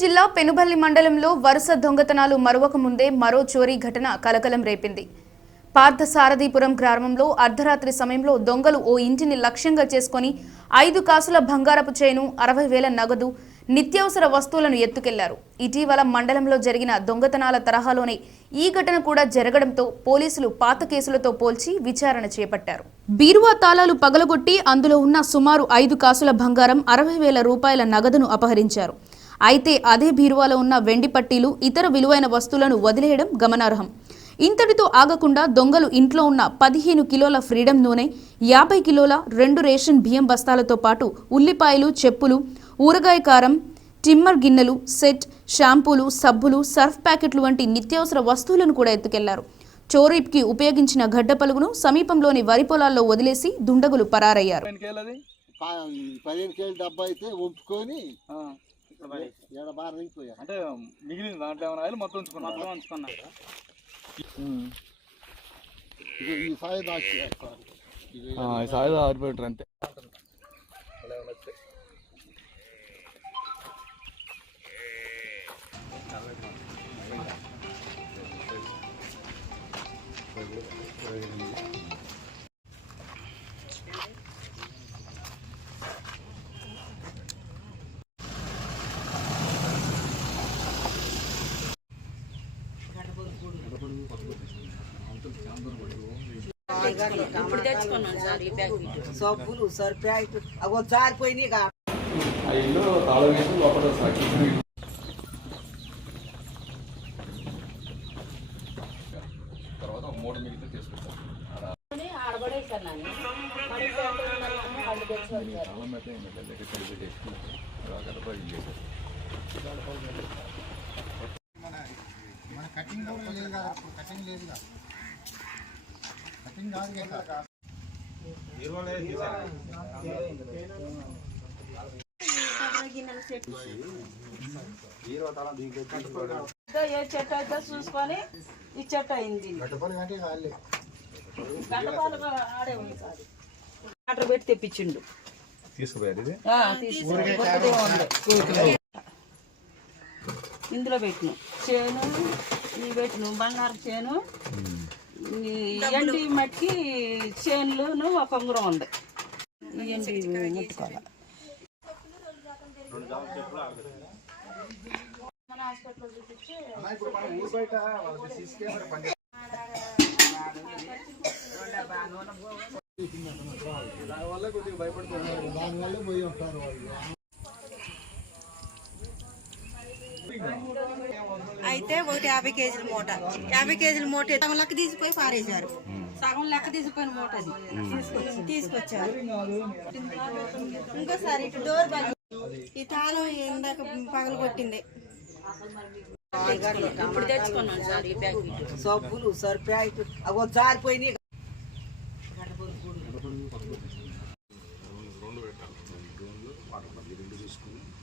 జిల్లా పెనుబల్లి మండలంలో వరుస దొంగతనాలు మరొక ముందే మరో చోరీ ఘటన కలకలం రేపింది. పార్థసారథీపురం గ్రామంలో అర్ధరాత్రి సమయంలో దొంగలు ఓ ఇంటిని లక్ష్యంగా చేసుకుని 5 కాసుల బంగారపు చైను, 60,000 నగదు, నిత్యావసర వస్తువులను ఎత్తుకెళ్లారు. ఇటీవల మండలంలో జరిగిన దొంగతనాల తరహాలోనే ఈ ఘటన కూడా జరగడంతో పోలీసులు పాత కేసులతో పోల్చి విచారణ చేపట్టారు. బీరువా తాళాలు పగలగొట్టి అందులో ఉన్న సుమారు 5 కాసుల బంగారం, 60,000 రూపాయల నగదును అపహరించారు. అయితే అదే బీరువాలో ఉన్న వెండి పట్టీలు, ఇతర విలువైన వస్తువులను వదిలేయడం గమనార్హం. ఇంతటితో ఆగకుండా దొంగలు ఇంట్లో ఉన్న 15 కిలోల ఫ్రీడమ్ నూనె, 50 కిలోల 2 రేషన్ బియ్యం బస్తాలతో పాటు ఉల్లిపాయలు, చెప్పులు, ఊరగాయ కారం, టిమ్మర్ గిన్నెలు, సెట్, షాంపూలు, సబ్బులు, సర్ఫ్ ప్యాకెట్లు వంటి నిత్యావసర వస్తువులను కూడా ఎత్తుకెళ్లారు. చోరీకి ఉపయోగించిన గడ్డ పలుగును సమీపంలోని వరి పొలాల్లో వదిలేసి దుండగులు పరారయ్యారు. అంటే మిగిలిన దాంట్లో ఏమైనా ఆయిల్ మొత్తం ఉంచుకున్నా ఈ సాయిదా ఆరిపోయారు అంతే. ఇప్పుడు తెచ్చుకున్నాను సార్ ఈ బ్యాగ్ సబ్బులు సర్ఫ్ ప్యాకెట్ అవి జారిపోయినాయి. మన కటింగ్ లేదు కదా, కటింగ్ లేదుగా, కటింగ్ కాదు. ఏ చెట్టు అయితే చూసుకొని ఈ చెట్టు అయింది. ఆడే ఉంది సార్, వాటర్ పెట్టి తెప్పించిండు. ఇందులో పెట్టిన చేను, ఇవి పెట్టిన బంగారు చేను, ఎండి మట్టికి చేనులు ఒక ఉంగరం ఉంది. ఎండి ముట్టుకోవాలి. మన హాస్పిటల్లో చూపించి దానివల్ల కొద్దిగా భయపడుతున్నారు, దానివల్ల పోయి ఉంటారు వాళ్ళు. అయితే ఒకటి 50 కేజీల మూట, 50 కేజీల మూట సగం లెక్క తీసిపోయి పారేశారు. సగం లెక్క తీసిపోయిన మూట అది తీసుకొచ్చారు. ఇంకోసారి ఇటు డోర్ ఈ తాళం ఇందాక పగలు కొట్టింది. ఇప్పుడు తెచ్చుకున్నాను సార్ ఈ బ్యాగ్ సబ్బులు సర్ఫ్ ప్యాకెట్ అవి జారిపోయినాయి. రెండు